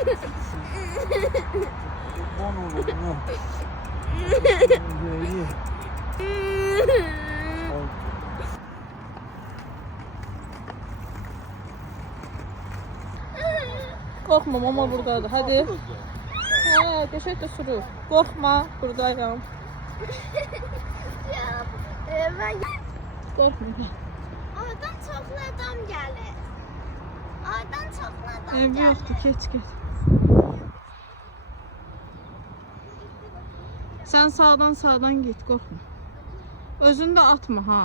Kurban olurum. Korkma, mama buradadır. Hadi. Geçək də sürür. Korkma, buradayım. Korkma. Oradan çoxlu adam gəlir. Oradan çoxlu adam Ev gəlir. yoxdur, geç. Sən sağdan git, qorxma. Özünü də atma ha.